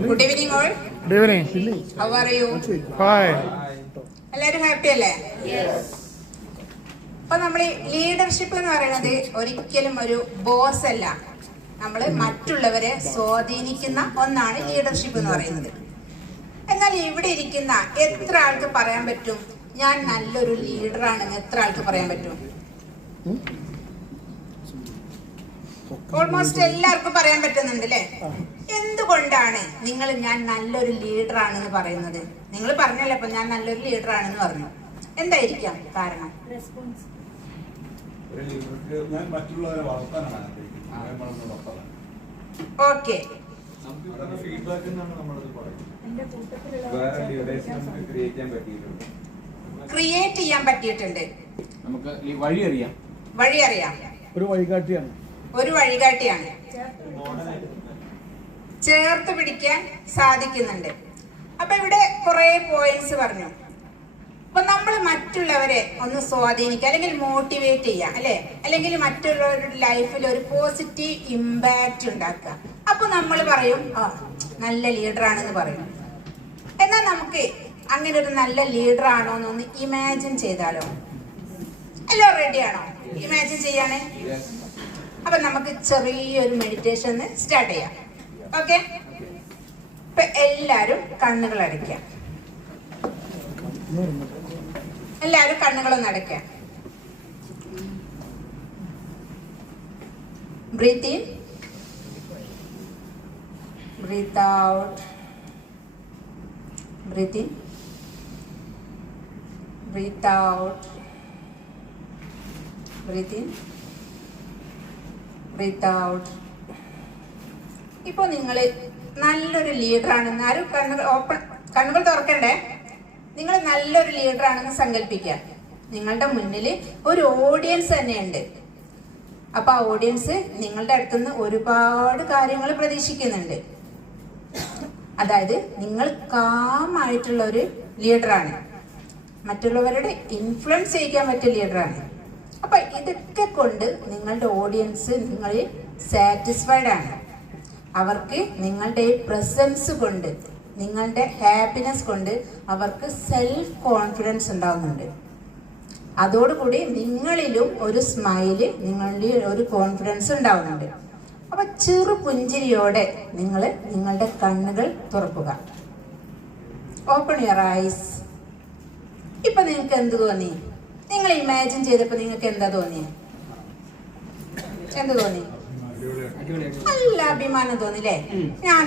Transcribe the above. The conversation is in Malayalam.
Good evening all. Good evening. How are you? Fine. എല്ലാവരും ഹാപ്പി അല്ലേ? അപ്പൊ നമ്മൾ ലീഡർഷിപ്പ് എന്ന് പറയുന്നത് ഒരിക്കലും ഒരു ബോസ് അല്ല, നമ്മൾ മറ്റുള്ളവരെ സ്വാധീനിക്കുന്ന ഒന്നാണ് ലീഡർഷിപ്പ് എന്ന് പറയുന്നത്. എന്നാൽ ഇവിടെ ഇരിക്കുന്ന എത്ര ആൾക്ക് പറയാൻ പറ്റും ഞാൻ നല്ലൊരു ലീഡറാണെന്ന്? എത്ര ആൾക്ക് പറയാൻ പറ്റും? ഓൾമോസ്റ്റ് എല്ലാവർക്കും പറയാൻ പറ്റുന്നുണ്ട് അല്ലേ? എന്തുകൊണ്ടാണ് നിങ്ങൾ ഞാൻ നല്ലൊരു ലീഡറാണെന്ന് പറയുന്നത്? നിങ്ങൾ പറഞ്ഞല്ലോ ഇപ്പൊ ഞാൻ നല്ലൊരു ലീഡറാണെന്ന് പറഞ്ഞു. എന്തായിരിക്കാം കാരണം? ഓക്കെ, ക്രിയേറ്റ് ചെയ്യാൻ പറ്റിയിട്ടുണ്ട്. നമുക്ക് വഴി അറിയാം. ഒരു വഴികാട്ടിയാണ്. ചേർത്ത് പിടിക്കാൻ സാധിക്കുന്നുണ്ട്. അപ്പൊ ഇവിടെ കുറെ പോയിന്റ്സ് പറഞ്ഞു. അപ്പൊ നമ്മൾ മറ്റുള്ളവരെ ഒന്ന് സ്വാധീനിക്കുക, അല്ലെങ്കിൽ മോട്ടിവേറ്റ് ചെയ്യുക അല്ലെ, അല്ലെങ്കിൽ മറ്റുള്ളവരുടെ ലൈഫിൽ ഒരു പോസിറ്റീവ് ഇമ്പാക്റ്റ് ഉണ്ടാക്കുക. അപ്പൊ നമ്മൾ പറയും ആ നല്ല ലീഡറാണെന്ന് പറയും. എന്നാൽ നമുക്ക് അങ്ങനെ ഒരു നല്ല ലീഡർ ആണോ എന്നൊന്ന് ഇമാജിൻ ചെയ്താലോ? എല്ലാം റെഡിയാണോ? ഇമാജിൻ ചെയ്യാനേ. അപ്പൊ നമുക്ക് ചെറിയൊരു മെഡിറ്റേഷൻ സ്റ്റാർട്ട് ചെയ്യാം. ഓക്കെ, ഇപ്പൊ എല്ലാരും കണ്ണുകൾ അടയ്ക്കാം. എല്ലാരും കണ്ണുകളൊന്ന് അടയ്ക്കാം. Breathe in, breathe out, breathe in, breathe out, breathe in, breathe out. ഇപ്പൊ നിങ്ങൾ നല്ലൊരു ലീഡറാണെന്ന്, ആരും കണ്ണുകൾ തുറക്കണ്ടേ? നിങ്ങൾ നല്ലൊരു ലീഡറാണെന്ന് സങ്കല്പിക്കുക. നിങ്ങളുടെ മുന്നിൽ ഒരു ഓഡിയൻസ് തന്നെയുണ്ട്. അപ്പൊ ആ ഓഡിയൻസ് നിങ്ങളുടെ അടുത്തുനിന്ന് ഒരുപാട് കാര്യങ്ങൾ പ്രതീക്ഷിക്കുന്നുണ്ട്. അതായത് നിങ്ങൾ കാമായിട്ടുള്ള ഒരു ലീഡറാണ്, മറ്റുള്ളവരുടെ ഇൻഫ്ലുവൻസ് ചെയ്യിക്കാൻ പറ്റിയ ലീഡറാണ്. അപ്പൊ ഇതൊക്കെ കൊണ്ട് നിങ്ങളുടെ ഓഡിയൻസ് നിങ്ങളിൽ സാറ്റിസ്ഫൈഡ് ആണ്. അവർക്ക് നിങ്ങളുടെ ഈ പ്രസൻസ് കൊണ്ട്, നിങ്ങളുടെ ഹാപ്പിനെസ് കൊണ്ട് അവർക്ക് സെൽഫ് കോൺഫിഡൻസ് ഉണ്ടാകുന്നുണ്ട്. അതോടുകൂടി നിങ്ങളിലും ഒരു സ്മൈല്, നിങ്ങളിൽ ഒരു കോൺഫിഡൻസ് ഉണ്ടാകുന്നുണ്ട്. അപ്പൊ ചെറു പുഞ്ചിരിയോടെ നിങ്ങൾ നിങ്ങളുടെ കണ്ണുകൾ തുറക്കുക. Open your eyes. ഇപ്പൊ നിങ്ങൾക്ക് എന്ത് തോന്നി? നിങ്ങൾ ഇമാജിൻ ചെയ്തപ്പോ നിങ്ങൾക്ക് എന്താ തോന്നി? എന്ത് തോന്നി? നല്ല അഭിമാനം തോന്നില്ലേ? ഞാൻ